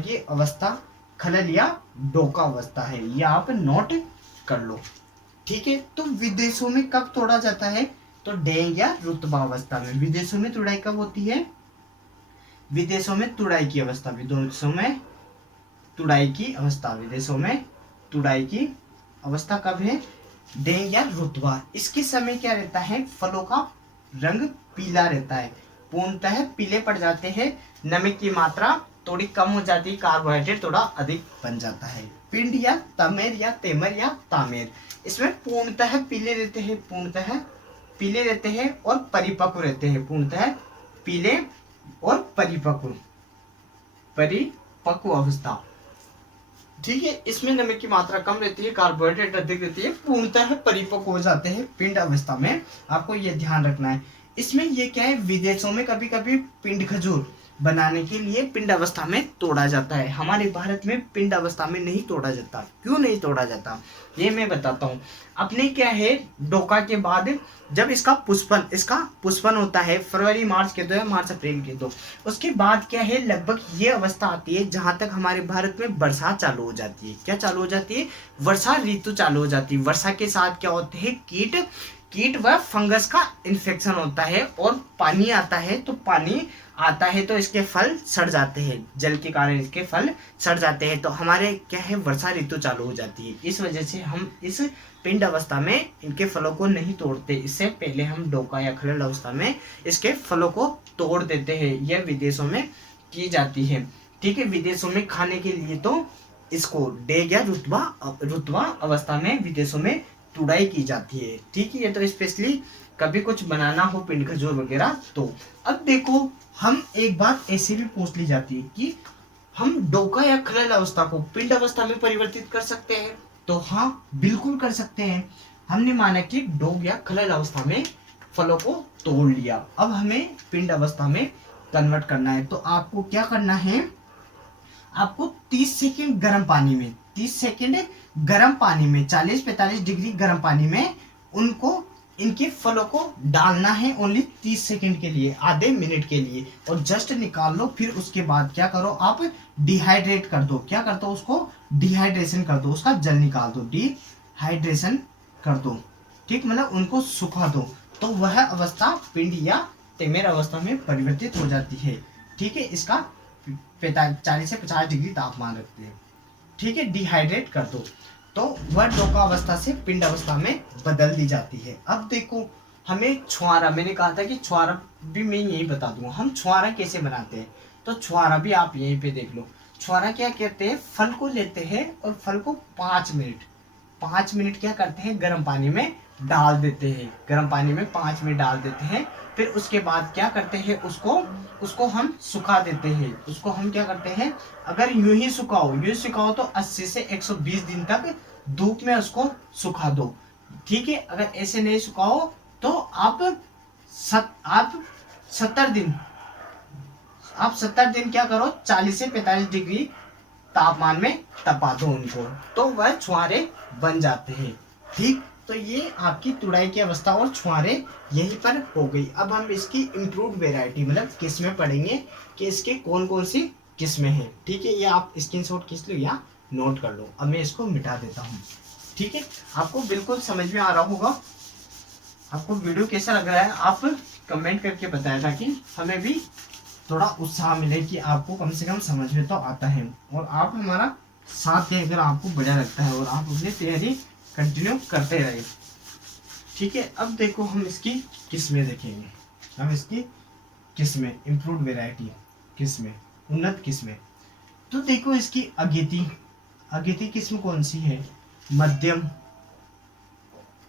की अवस्था खलल या डोका अवस्था है, यह आप नोट कर लो, ठीक है। तो विदेशों में कब तोड़ा जाता है, तो डेंग या रुतबा अवस्था में। विदेशों में तुड़ाई कब होती है, विदेशों में तुड़ाई की अवस्था, विदेशों में तुड़ाई की अवस्था, विदेशों में तुड़ाई की अवस्था कब है, डेंग या रुतबा। इसके समय क्या रहता है, फलों का रंग पीला रहता है, पूर्णतः पीले पड़ जाते हैं, नमी की मात्रा थोड़ी कम हो जाती है, कार्बोहाइड्रेट थोड़ा अधिक बन जाता है। पिंड या तमेर या तेमर या तामेर, इसमें पूर्णतः पीले रहते हैं, पूर्णतः पीले रहते हैं और परिपक्व रहते हैं, पूर्णतः पीले और परिपक्व अवस्था, ठीक है। इसमें नमी की मात्रा कम रहती है, कार्बोहाइड्रेट अधिक रहती है, पूर्णतः परिपक्व हो जाते हैं पिंड अवस्था में, आपको ये ध्यान रखना है। इसमें ये क्या है, विदेशों में कभी कभी पिंड खजूर बनाने के लिए पिंड अवस्था में तोड़ा जाता है। हमारे भारत में पिंड अवस्था में नहीं तोड़ा जाता, क्यों नहीं तोड़ा जाता ये मैं बताता हूँ। अपने क्या है, डोका के बाद जब इसका पुष्पन होता है, फरवरी मार्च के दो या मार्च अप्रैल के दो, उसके बाद क्या है, लगभग ये अवस्था आती है जहां तक हमारे भारत में बरसात चालू हो जाती है। क्या चालू हो जाती है, वर्षा ऋतु चालू हो जाती है। वर्षा के साथ क्या होते हैं, कीट व फंगस का इन्फेक्शन होता है और पानी आता है, तो पानी आता है तो इसके फल सड़ जाते हैं, जल के कारण इसके फल सड़ जाते हैं। तो हमारे क्या है, वर्षा ऋतु चालू हो जाती है। इस वजह से हम इस पिंड अवस्था में इनके फलों को नहीं तोड़ते, इससे पहले हम डोका या खलल अवस्था में इसके फलों को तोड़ देते हैं। यह विदेशों में की जाती है, ठीक है। विदेशों में खाने के लिए तो इसको डेग या रुतबा अवस्था में विदेशों में तुड़ाई की जाती है, ठीक है। ये तो स्पेशली कभी कुछ बनाना हो पिंड खजूर वगैरह तो। अब देखो, हम एक बात ऐसी भी पूछ ली जाती है कि हम डोका या खलल अवस्था को पिंड अवस्था में परिवर्तित कर सकते हैं, तो हाँ बिल्कुल कर सकते हैं। हमने माना कि डोग या खलल अवस्था में फलों को तोड़ लिया, अब हमें पिंड अवस्था में कन्वर्ट करना है। तो आपको क्या करना है, आपको 30 सेकेंड गर्म पानी में, 30 सेकेंड गर्म पानी में, 40-45 डिग्री गर्म पानी में उनको, इनके फलों को डालना है, ओनली 30 सेकेंड के लिए, आधे मिनट के लिए, और जस्ट निकाल लो। फिर उसके बाद क्या करो, आप डिहाइड्रेट कर दो, क्या कर दो, उसको डिहाइड्रेशन कर दो, उसका जल निकाल दो, डिहाइड्रेशन कर दो, ठीक, मतलब उनको सुखा दो। तो वह अवस्था पिंड या तेमेर अवस्था में परिवर्तित हो जाती है, ठीक है। इसका 40 से 50 डिग्री तापमान रखते हैं, ठीक है, डिहाइड्रेट कर दो, तो वह डोका अवस्था से पिंड अवस्था में बदल दी जाती है। अब देखो, हमें छुआरा, मैंने कहा था कि छुआरा भी मैं यही बता दूंगा, हम छुआरा कैसे बनाते हैं, तो छुआरा भी आप यहीं पे देख लो। छुआरा क्या कहते हैं, फल को लेते हैं और फल को 5 मिनट क्या करते हैं, गर्म पानी में डाल देते हैं, गर्म पानी में 5 मिनट डाल देते हैं। फिर उसके बाद क्या करते हैं, उसको हम सुखा देते हैं। उसको हम क्या करते हैं, अगर यूं ही सुखाओ तो 80 से 120 दिन तक धूप में उसको सुखा दो, ठीक है। अगर ऐसे नहीं सुखाओ तो आप 70 दिन क्या करो, 40 से 45 डिग्री तापमान में तपा दो उनको, तो वह छुहारे बन जाते हैं, ठीक। तो ये आपकी तुड़ाई की अवस्था और छुहारे यहीं पर हो गई। अब हम इसकी इम्प्रूव्ड वेराइटी मतलब किस्में पढ़ेंगे कि इसके कौन कौन सी किस्में हैं, ठीक है। ये आप स्क्रीनशॉट खींच लो या नोट कर लो। अब मैं इसको मिटा देता हूँ, ठीक है। आपको बिल्कुल समझ में आ रहा होगा। आपको वीडियो कैसा लग रहा है आप कमेंट करके बताया, ताकि हमें भी थोड़ा उत्साह मिले कि आपको कम से कम समझ में तो आता है, और आप हमारा साथ दें अगर आपको बढ़िया लगता है और आप अपनी तैयारी कंटिन्यू करते रहे, ठीक है। अब देखो हम इसकी किस्में देखेंगे। हम इसकी किस्में, इम्प्रूव्ड वैरायटी किस्में, उन्नत किस्में। तो देखो इसकी अगेती किस्म कौन सी है, मध्यम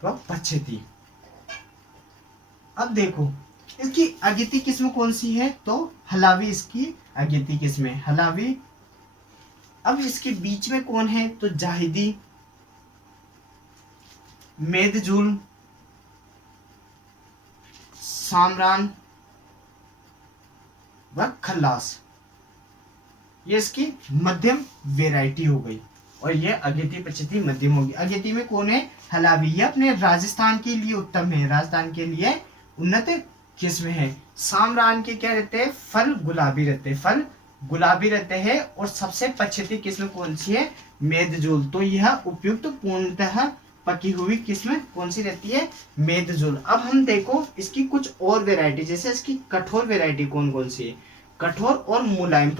व पछेती। अब देखो इसकी अगेती किस्म कौन सी है, तो हलावी इसकी अगेती किस्म है, हलावी। अब इसके बीच में कौन है, तो जाहिदी, मेदजुल, सामरान व खल्लास। ये इसकी मध्यम वेराइटी हो गई, और ये अगेती पछेती मध्यम होगी। अगेती में कौन है, हलावी। ये अपने राजस्थान के लिए उत्तम है, राजस्थान के लिए उन्नत किस्म है। सामरान के क्या रहते हैं, फल गुलाबी रहते हैं। और सबसे पछेती किस्म कौन सी है, मेदजुल। तो यह उपयुक्त पूर्णतः पकी हुई किस्म कौन सी रहती है, मेदजुल। अब हम देखो इसकी कुछ और वेराइटी, जैसे इसकी कठोर वेराइटी कौन कौन सी है, कठोर और मुलायम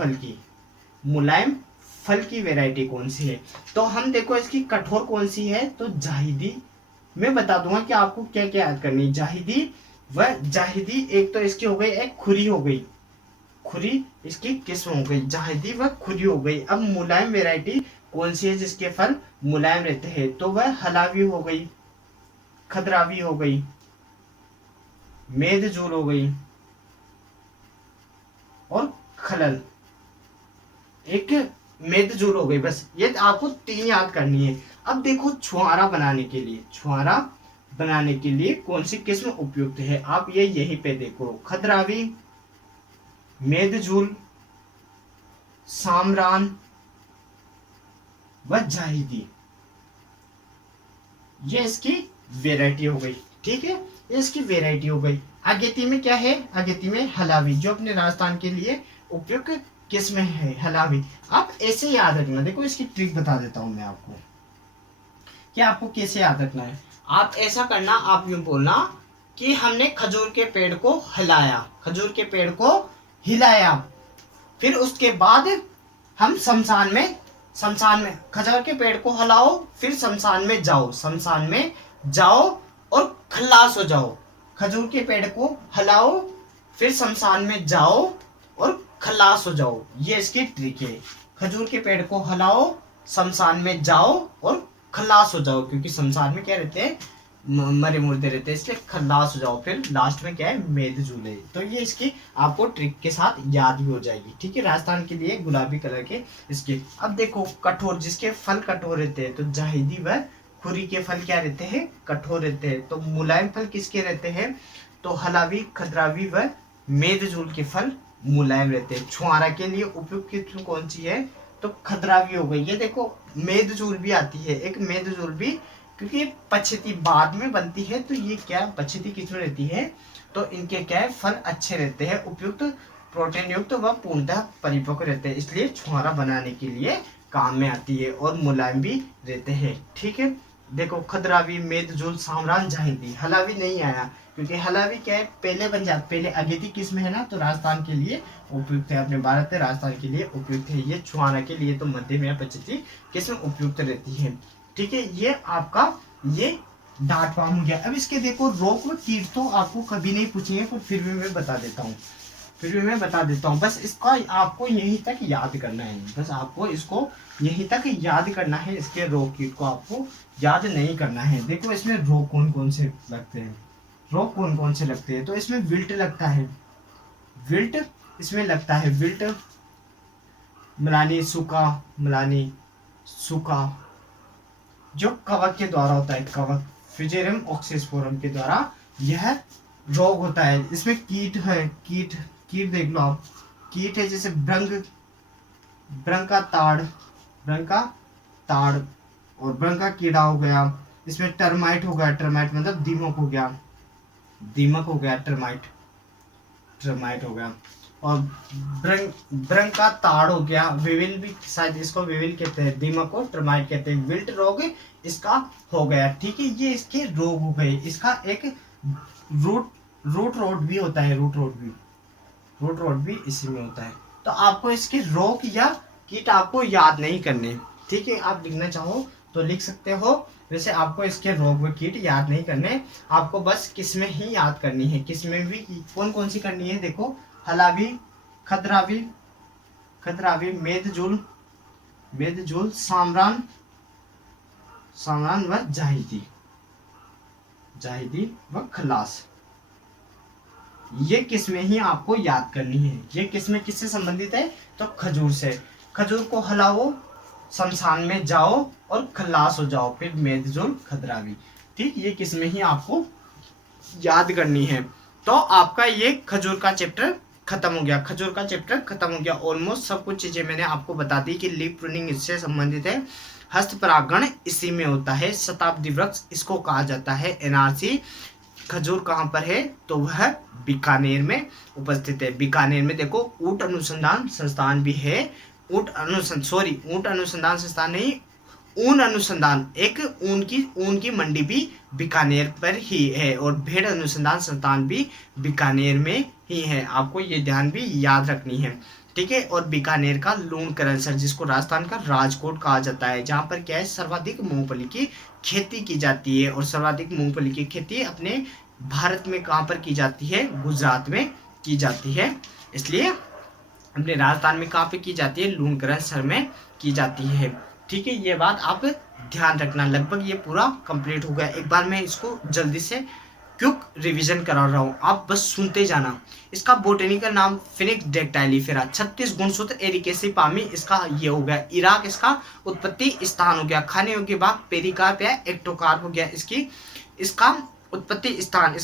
फल की वेराइटी कौन सी है। तो हम देखो इसकी कठोर कौन सी है, तो जाहिदी। मैं बता दूंगा कि आपको क्या क्या याद करनी है। जाहिदी एक तो इसकी हो गई, एक खुरी हो गई, खुरी इसकी किस्म हो गई, जाहिदी व खुरी हो गई। अब मुलायम वेराइटी कौन सी है जिसके फल मुलायम रहते हैं, तो वह हलावी हो गई, खदरावी हो गई, मेदजूल हो गई और खलल। एक मेदजूल हो गई, बस ये आपको 3 याद करनी है। अब देखो छुहारा बनाने के लिए कौन सी किस्म उपयुक्त है, आप ये यहीं पे देखो, खदरावी, मेदजूल, सामरान व जाहिदी। ये इसकी वेराइटी हो गई, ठीक है। ये इसकी वेराइटी हो गई। अगेती में क्या है, अगेती में हलावी, जो अपने राजस्थान के लिए उपयुक्त किस्म है, हलावी। आप ऐसे याद रखना। देखो इसकी ट्रिक बता देता हूं मैं आपको कि आपको कैसे याद रखना है। आप ऐसा करना, आप यूं बोलना कि हमने खजूर के पेड़ को हिलाया, फिर उसके बाद हम शमशान में खजूर के पेड़ को हिलाओ, फिर शमशान में जाओ और खल्लास हो जाओ। खजूर के पेड़ को हिलाओ, फिर शमशान में जाओ और खल्लास हो जाओ। ये इसकी ट्रिक है। खजूर के पेड़ को हिलाओ, शमशान में जाओ और खल्लास हो जाओ, क्योंकि शमशान में क्या रहते हैं, मरे मुर्दे रहते हैं, इसलिए खल्लास हो जाओ। फिर लास्ट में क्या है, मेदजूल है। तो ये इसकी आपको ट्रिक के साथ याद भी हो जाएगी, ठीक है। राजस्थान के लिए गुलाबी कलर के इसके। अब देखो कठोर, जिसके फल कठोर रहते हैं, तो जाहिदी व खुरी के फल क्या रहते हैं, कठोर रहते हैं। तो मुलायम फल किसके रहते हैं, तो हलावी, खदरावी व मेदजूल के फल मुलायम रहते हैं। छुहारा के लिए उपयुक्त किस्म कौन सी है, तो खदरावी हो गई। ये देखो मेदजूल भी आती है, एक मेदजूल भी, क्योंकि पछेती बाद में बनती है, तो ये क्या पछेती किस्म रहती है, तो इनके क्या है, फल अच्छे रहते हैं, उपयुक्त प्रोटीन युक्त व पूर्णतः परिपक्व रहते हैं, इसलिए छुहारा बनाने के लिए काम में आती है, और मुलायम भी रहते हैं, ठीक है। देखो खदरावी, मेदजूल, सामरान, जाहिदी। हलावी नहीं आया, क्योंकि हलावी क्या है, पहले अगेती किस्म है ना, तो राजस्थान के लिए उपयुक्त है, अपने भारत में राजस्थान के लिए उपयुक्त है। ये छुहारा के लिए तो मध्यम या पछेती किस्म उपयुक्त रहती है, ठीक है। ये आपका ये डांट पाम हो गया। अब इसके देखो रोग व कीट तो आपको कभी नहीं पूछेंगे, पर फिर भी मैं बता देता हूँ फिर भी मैं बता देता हूँ, बस इसका आपको यहीं तक याद करना है, बस आपको इसको यहीं तक याद करना है। इसके रो कीट को आपको याद नहीं करना है। देखो इसमें रो कौन कौन से लगते हैं, रो कौन कौन से लगते हैं, तो इसमें विल्ट लगता है, विल्ट इसमें लगता है, विल्ट मलानी सूखा, मलानी सूखा जो कवक के द्वारा होता है, कवक फ्यूजेरियम ऑक्सीस्पोरम के द्वारा यह रोग होता है। इसमें कीट है, कीट कीट देख लो आप, कीट है जैसे भ्रंग का ताड़, भ्रंग का ताड़ और भ्रंग का कीड़ा हो गया। इसमें टर्माइट हो गया, टर्माइट मतलब दीमक हो गया, दीमक हो गया, टर्माइट, टर्माइट हो गया। और भ्रंग का ताड़ हो गया, विविल भी शायद इसको विविल कहते हैं, दीमक को टर्माइट कहते हैं। विल्ट रोग इसका हो गया, ठीक है, ये इसके रोग हो गए। इसका एक रूट रोड भी होता है, रूट रोड भी इसी में होता है। तो आपको इसके रोग या कीट आपको याद नहीं करने, ठीक है, आप लिखना चाहो तो लिख सकते हो। वैसे आपको इसके रोग व कीट याद नहीं करने, आपको बस किस्में ही याद करनी है। किस्में भी कौन कौन सी करनी है, देखो हलावी, खदरावी, खदरावी, मेदजुल, सामरान, सामरान व जाहिदी, जाहिदी व खलास, ये किस्में ही आपको याद करनी है। ये किस्में किससे संबंधित है, तो खजूर से। खजूर को हलाओ, शमशान में जाओ और खलास हो जाओ, फिर मेदजुल, खदरावी, ठीक, ये किस्में ही आपको याद करनी है। तो आपका ये खजूर का चैप्टर खत्म हो गया, खजूर का चैप्टर खत्म हो गया। ऑलमोस्ट सब कुछ चीजें मैंने आपको बता दी कि लीफ प्रूनिंग इससे संबंधित है, हस्त परागण इसी में होता है, शताब्दी वृक्ष इसको कहा जाता है। एनआरसी खजूर कहाँ पर है, तो वह बीकानेर में उपस्थित है। बीकानेर में देखो ऊंट अनुसंधान संस्थान भी है, ऊंट अनुसंधान संस्थान नहीं, ऊन अनुसंधान, एक ऊन की मंडी भी बीकानेर पर ही है, और भेड़ अनुसंधान संस्थान भी बीकानेर में ही है। आपको ये ध्यान भी याद रखनी है, ठीक है। और बीकानेर का लूणकरणसर, जिसको राजस्थान का राजकोट कहा जाता है, जहाँ पर क्या है, सर्वाधिक मूंगफली की खेती की जाती है। और सर्वाधिक मूंगफली की खेती अपने भारत में कहाँ पर की जाती है, गुजरात में की जाती है। इसलिए अपने राजस्थान में कहाँ पे की जाती है, लूणकरणसर में की जाती है, ठीक है। ये बात आप ध्यान रखना। लगभग ये पूरा कंप्लीट हो गया। एक बार मैं इसको जल्दी से क्विक रिवीजन करा रहा हूँ, आप बस सुनते जाना। इसका बोटेनिकल नाम फिनिक्स डेक्टाइलिफेरा, 36 गुणसूत्र एरिकेसी पामी, इसका ये हो गया। इराक इसका उत्पत्ति स्थान हो गया। खाने योग्य भाग पेरिकार्प या एक्टोकार्प हो गया इसका उत्पत्ति स्थान।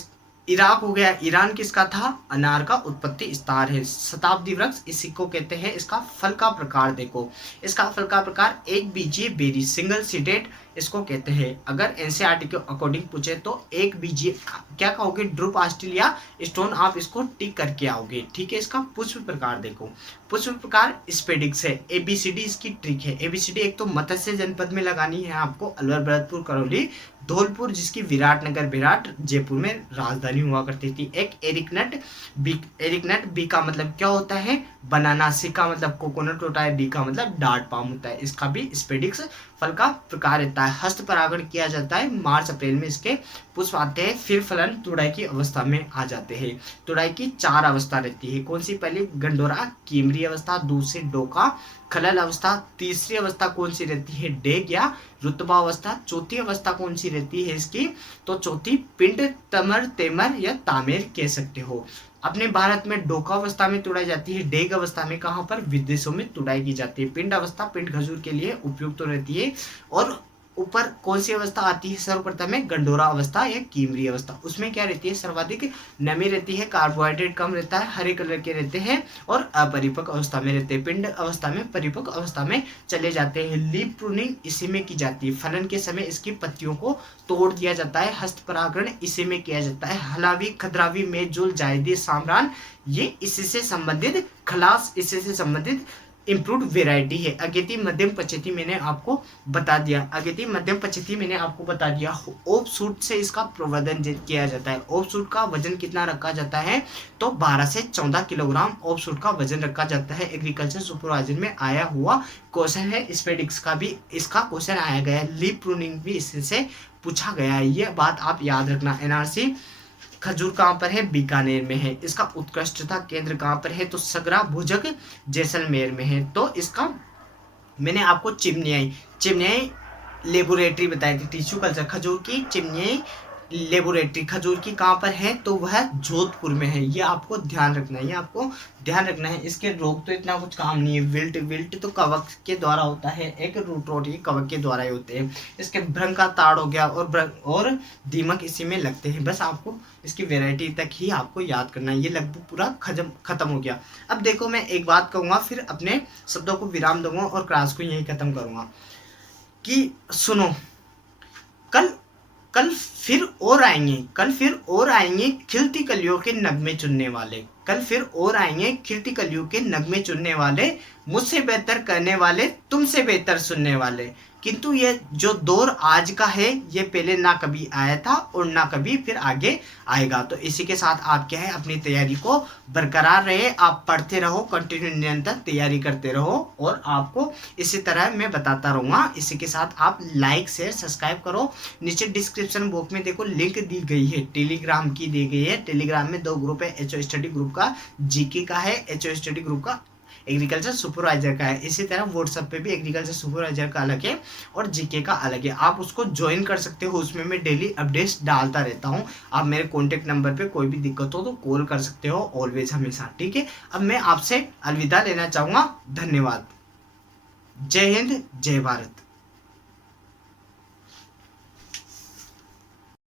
इराक हो गया। ईरान किसका था, अनार का उत्पत्ति स्थान है। शताब्दी वृक्ष इसी को कहते हैं। इसका फल का प्रकार देखो, इसका फल का प्रकार एक बीजीय बेरी, सिंगल सीडेड इसको कहते हैं। अगर एनसीईआरटी के अकॉर्डिंग पूछे तो एक बीजीय क्या कहोगे, ड्रुप ऑस्ट्रेलिया स्टोन, आप इसको टिक करके आओगे, ठीक है। इसका पुष्प प्रकार देखो, पुष्प प्रकार स्पेडिक्स है। एबीसीडी इसकी ट्रिक है। एबीसीडी एक तो मत्स्य जनपद में लगानी है आपको, अलवर, भरतपुर, करौली, धौलपुर, जिसकी विराटनगर जयपुर में राजधानी हुआ करती थी। एक एरिकनट बी का मतलब क्या होता है, बनाना। सी का मतलब कोकोनट होता है। डी का मतलब डार्ट पाम होता है। इसका भी स्पेडिक्स फल का प्रकार रहता है। हस्त परागण किया जाता है, मार्च अप्रैल में इसके पुष्प आते हैं, फिर फलन तुड़ाई की अवस्था में आ जाते हैं। तुड़ाई की 4 अवस्था रहती है। कौन सी, पहली गंडोरा कीमरी अवस्था, दूसरी डोका खलल अवस्था, तीसरी अवस्था कौन सी रहती है, डेग या रुतबा अवस्था, चौथी अवस्था कौन सी रहती है इसकी, तो चौथी पिंड, तमर, तेमर या तामेर कह सकते हो। अपने भारत में डोका अवस्था में तुड़ाई जाती है। डेग अवस्था में कहाँ पर, विदेशों में तुड़ाई की जाती है। पिंड अवस्था पिंड खजूर के लिए उपयुक्त तो रहती है। और ऊपर कौन सी अवस्था आती है, सर्वप्रथम में गंडोरा अवस्था या कीमरी अवस्था। उसमें क्या रहती है, सर्वाधिक नमी रहती है, कार्बोहाइड्रेट कम रहता है, हरे कलर के रहते हैं और अपरिपक्व अवस्था में रहते हैं। पिंड अवस्था में परिपक्व अवस्था में चले जाते हैं। लीफ प्रूनिंग इसी में की जाती है। फलन के समय इसकी पत्तियों को तोड़ दिया जाता है। हस्त परागण इसी में किया जाता है। हलावी, खदरावी, मेदजुल, जायदी, सामरान ये इसी से संबंधित, खलास इसी से संबंधित इम्प्रूव्ड वेराइटी है। अगेती, मध्यम, पचेती मैंने आपको बता दिया। अगेती, मध्यम, पचेती मैंने आपको बता दिया। ओपसूट से इसका प्रवर्धन किया जाता है। ओपसूट का वजन कितना रखा जाता है, तो 12 से 14 किलोग्राम ओपसूट का वजन रखा जाता है। एग्रीकल्चर सुपरवाइजर में आया हुआ क्वेश्चन है। स्पेडिक्स का भी इसका क्वेश्चन आया गया है। लीफ प्रूनिंग भी इससे पूछा गया है। ये बात आप याद रखना। एनआरसी खजूर कहाँ पर है, बीकानेर में है। इसका उत्कृष्टता केंद्र कहाँ पर है, तो सगरा भुजक जैसलमेर में है। तो इसका मैंने आपको चिमनियाई लेबोरेटरी बताई थी, टिश्यू कल्चर खजूर की चिमनियाई लेबोरेटरी खजूर की कहाँ पर है, तो वह जोधपुर में है। ये आपको ध्यान रखना है, ये आपको ध्यान रखना है। इसके रोग तो इतना कुछ काम नहीं है। विल्ट तो कवक के द्वारा होता है, एक रूट रॉट ये कवक के द्वारा ही होते हैं। इसके भ्रंग का ताड़ हो गया और दीमक इसी में लगते हैं। बस आपको इसकी वेराइटी तक ही आपको याद करना है। ये लगभग पूरा खत्म हो गया। अब देखो, मैं एक बात कहूँगा, फिर अपने शब्दों को विराम दूंगा और क्लास को यही खत्म करूँगा कि सुनो, कल कल फिर और आएंगे खिलती कलियों के नगमे चुनने वाले। कल फिर और आएंगे खिलती कलियों के नगमे चुनने वाले, मुझसे बेहतर करने वाले, तुमसे बेहतर सुनने वाले। किंतु ये जो दौर आज का है, ये पहले ना कभी आया था और ना कभी फिर आगे आएगा। तो इसी के साथ आप क्या है, अपनी तैयारी को बरकरार रहे, आप पढ़ते रहो, कंटिन्यू निरंतर तैयारी करते रहो और आपको इसी तरह मैं बताता रहूँगा। इसी के साथ आप लाइक शेयर सब्सक्राइब करो। नीचे डिस्क्रिप्शन बॉक्स में देखो लिंक दी गई है, टेलीग्राम की दी गई है। टेलीग्राम में 2 ग्रुप है, एचओ स्टडी ग्रुप का जीके का है, एचओ स्टडी ग्रुप का एग्रीकल्चर सुपरवाइजर का है। इसी तरह व्हाट्सएप पे भी एग्रीकल्चर सुपरवाइजर का अलग है और जीके का अलग है। आप उसको ज्वाइन कर सकते हो, उसमें मैं डेली अपडेट्स डालता रहता हूँ। आप मेरे कॉन्टेक्ट नंबर पे कोई भी दिक्कत हो तो कॉल कर सकते हो, ऑलवेज, हमेशा, ठीक है। अब मैं आपसे अलविदा लेना चाहूँगा। धन्यवाद। जय हिंद, जय भारत।